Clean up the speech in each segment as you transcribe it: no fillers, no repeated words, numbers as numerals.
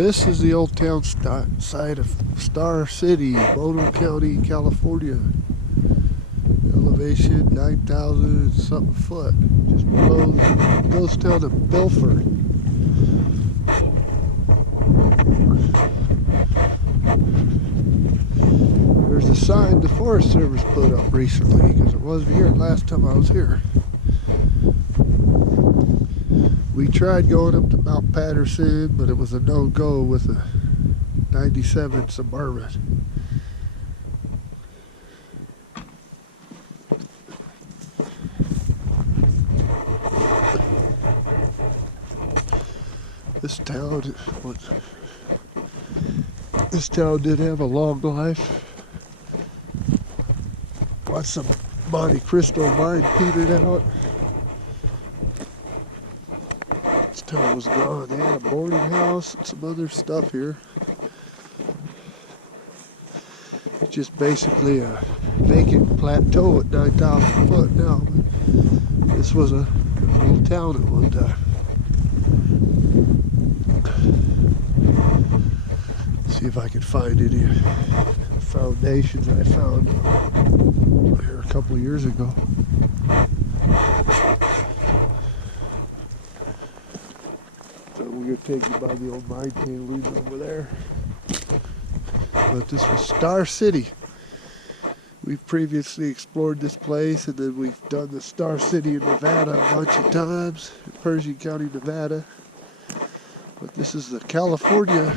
This is the old town site of Star City, Mono County, California. Elevation 9,000 something foot. Just below the ghost town of Belfort. There's a sign the Forest Service put up recently because it wasn't here last time I was here. We tried going up to Mount Patterson, but it was a no-go with a 97 Suburban. This town did have a long life. Watch some Monte Cristo mine petered out. This town was gone. They had a boarding house and some other stuff here. It's just basically a vacant plateau at 9,000 foot now. But this was a little town at one time. See if I can find any foundations I found here a couple of years ago. So we're going to take you by the old mine can leads over there. But this was Star City. We've previously explored this place, and then we've done the Star City in Nevada a bunch of times, in Pershing County, Nevada. But this is the California,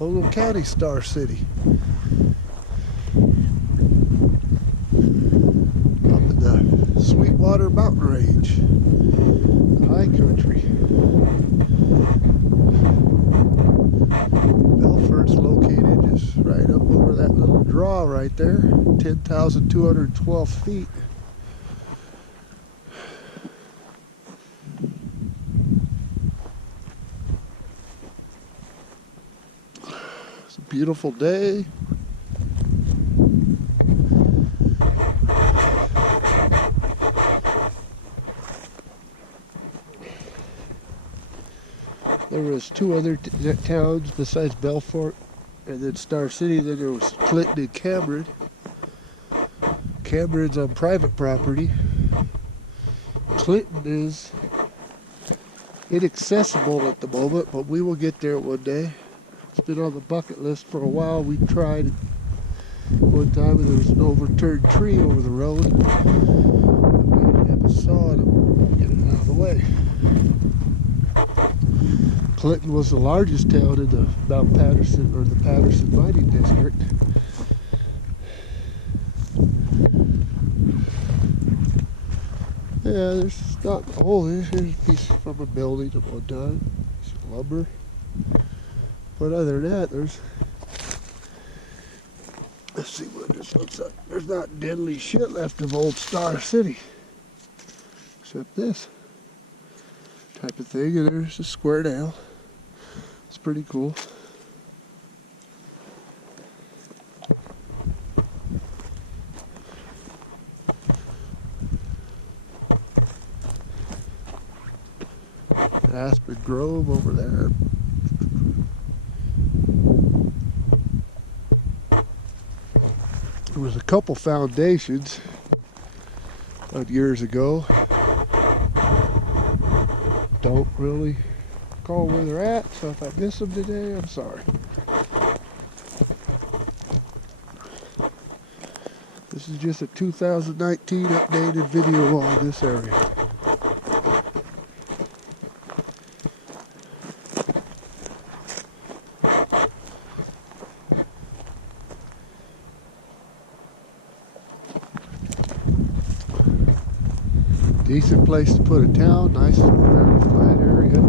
Mono County Star City. Up in the Sweetwater mountain range, the high country. Belfort's located just right up over that little draw right there, 10,212 feet. It's a beautiful day. There was two other towns besides Belfort and then Star City. Then there was Clinton and Cameron. Cameron's on private property. Clinton is inaccessible at the moment, but we will get there one day. It's been on the bucket list for a while. We tried one time and there was an overturned tree over the road. We didn't have a saw to get it out of the way. Clinton was the largest town in the Mount Patterson, or the Patterson mining district. Yeah, there's not, oh, here's a piece from a building at one time, piece of lumber. But other than that, there's, let's see what this looks like. There's not deadly shit left of old Star City, except this type of thing. And there's a square nail. It's pretty cool. Aspen Grove over there. There was a couple foundations years ago. Don't really recall where they're at, so if I miss them today, I'm sorry. This is just a 2019 updated video on this area. Decent place to put a town, nice, fairly flat area.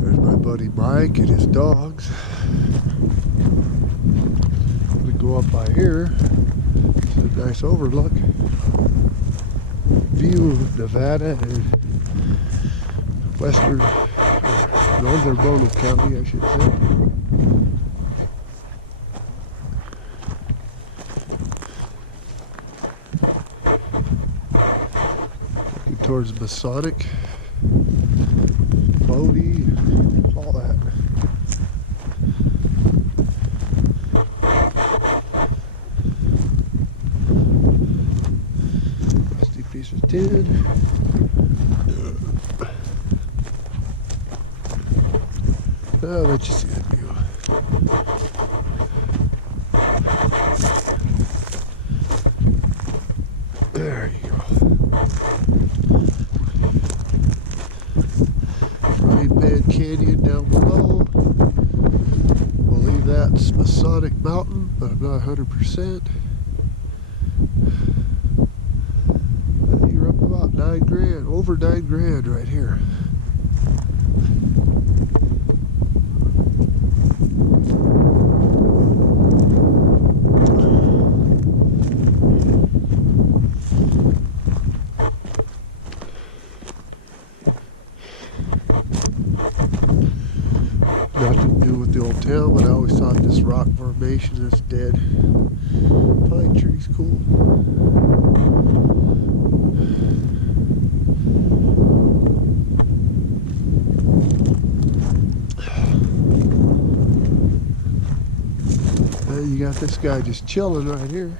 There's my buddy Mike and his dogs. We go up by here. It's a nice overlook. View of Nevada and western, or northern Mono County, I should say. Towards Masonic. Clty, all that. Rusty piece of tin. I'll let you see that view. There you go. Frying Pan Canyon down below. Believe that's Masonic Mountain, but I'm not 100%. You're up about 9 grand, over 9 grand right here. Nothing to do with the old town, but I always thought this rock formation is dead. Pine trees cool. And you got this guy just chilling right here.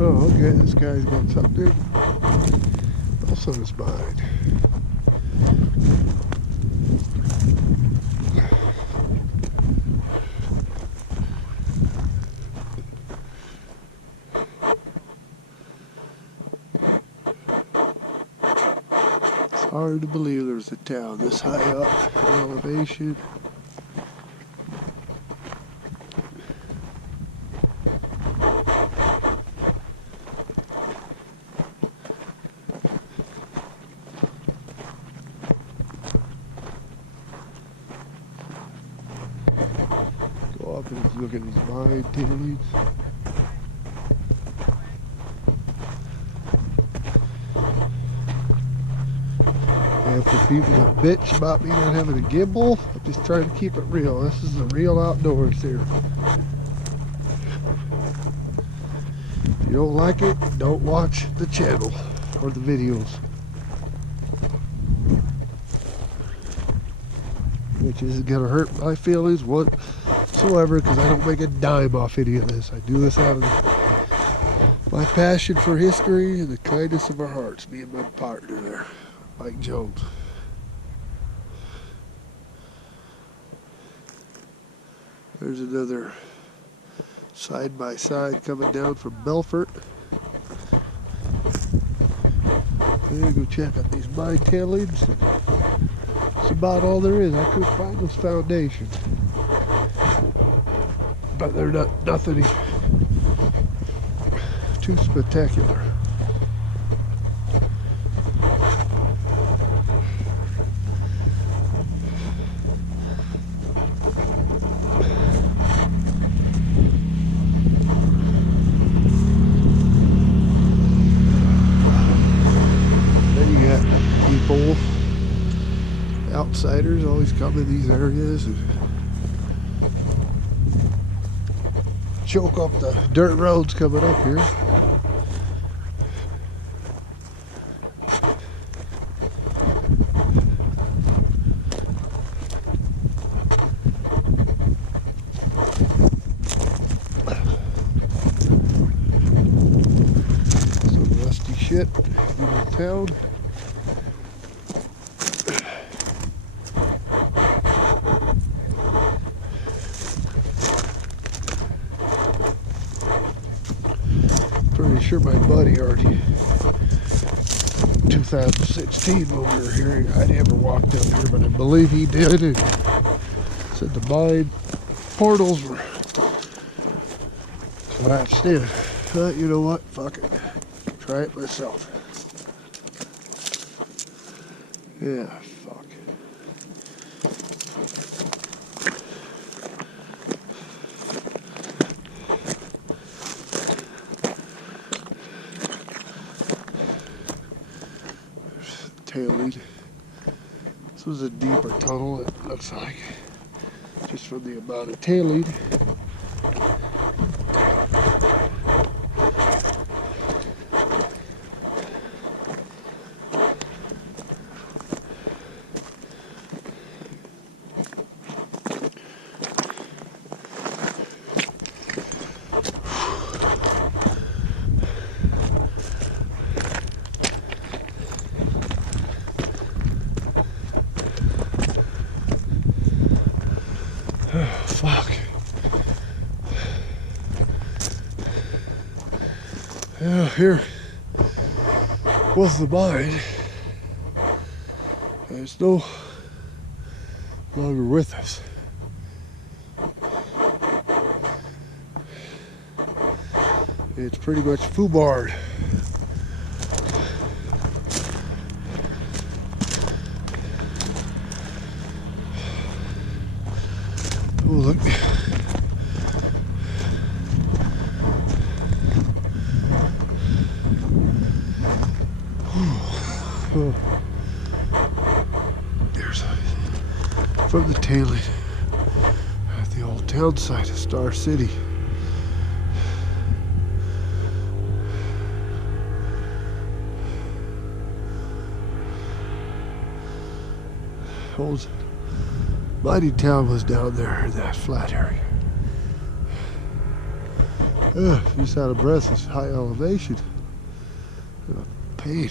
Oh, okay, this guy's got something else on his mind. It's hard to believe there's a town this high up in elevation. Up and look at these mine tailings. And for people that bitch about me not having a gimbal, I'm just trying to keep it real. This is the real outdoors here. If you don't like it, don't watch the channel or the videos. Which isn't going to hurt my feelings whatsoever, because I don't make a dime off any of this. I do this out of my passion for history and the kindness of our hearts, me and my partner there, byJames. There's another side-by-side coming down from Belfort. There, go check out these mine tailings. That's about all there is. I couldn't find those foundations, but they're nothing too spectacular. Then you got people, outsiders, always come in these areas and choke up the dirt roads coming up here. Some rusty shit in the town. Pretty sure my buddy already, 2016 when we were here, I never walked up here, but I believe he did, and said the mine portals were collapsed in. But you know what, fuck it, try it myself. Yeah, fuck. was a deeper tunnel, it looks like, just from the amount of tailing. Fuck. Yeah, here was the mine. It's no longer with us. It's pretty much foobarred. Oh, look. Oh. There's from the tailing at the old town site of Star City. Old mighty town was down there in that flat area. Just out of breath, it's high elevation. Pain.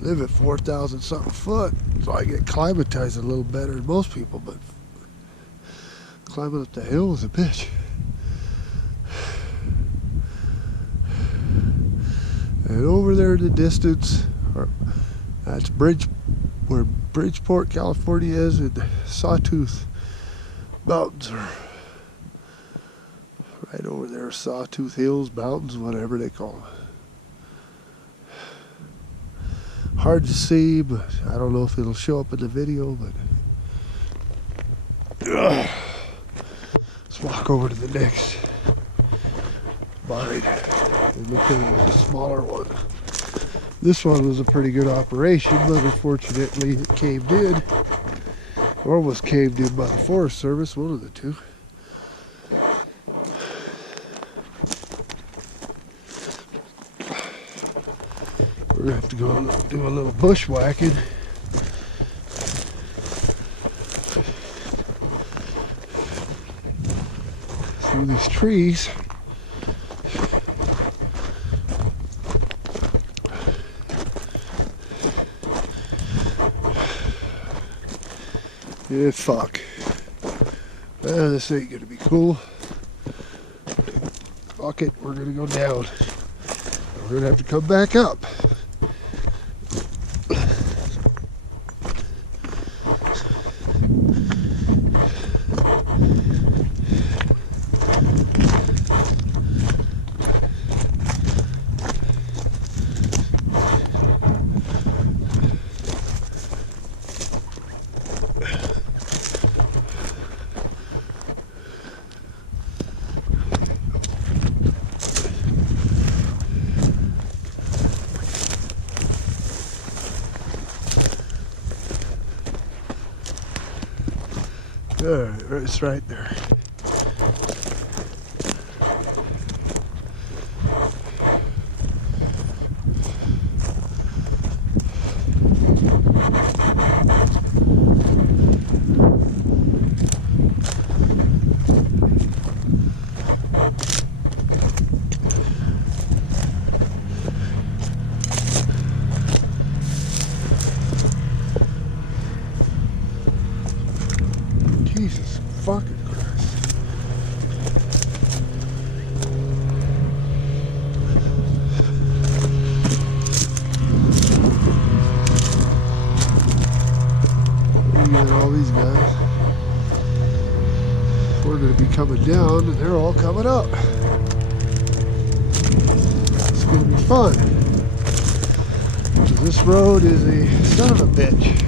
Live at 4,000 something foot, so I get climatized a little better than most people, but climbing up the hill was a bitch. And over there in the distance, that's where Bridgeport, California is, and Sawtooth Mountains are right over there. Sawtooth Hills, mountains, whatever they call them. Hard to see, but I don't know if it'll show up in the video, but let's walk over to the next mine and look at the smaller one. This one was a pretty good operation, but unfortunately it caved in, or was caved in by the Forest Service, one of the two. We're gonna have to go do a little bushwhacking. Through these trees. Yeah, fuck. This ain't gonna be cool. Fuck it, we're gonna go down. We're gonna have to come back up. It's right there. Jesus fucking Christ. Look at all these guys. We're going to be coming down and they're all coming up. It's going to be fun. This road is a son of a bitch.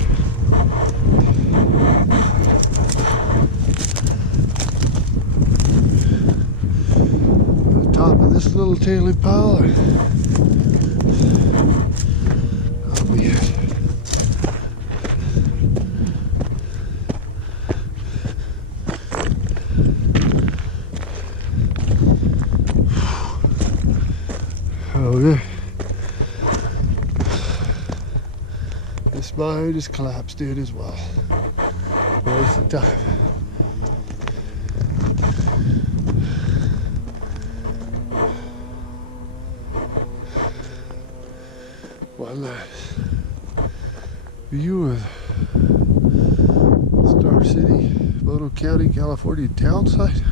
This little tailing pile, This mine just collapsed in as well. Waste of time. One last view of Star City, Mono County, California townsite.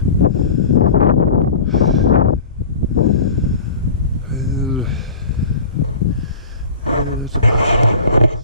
And that's about it.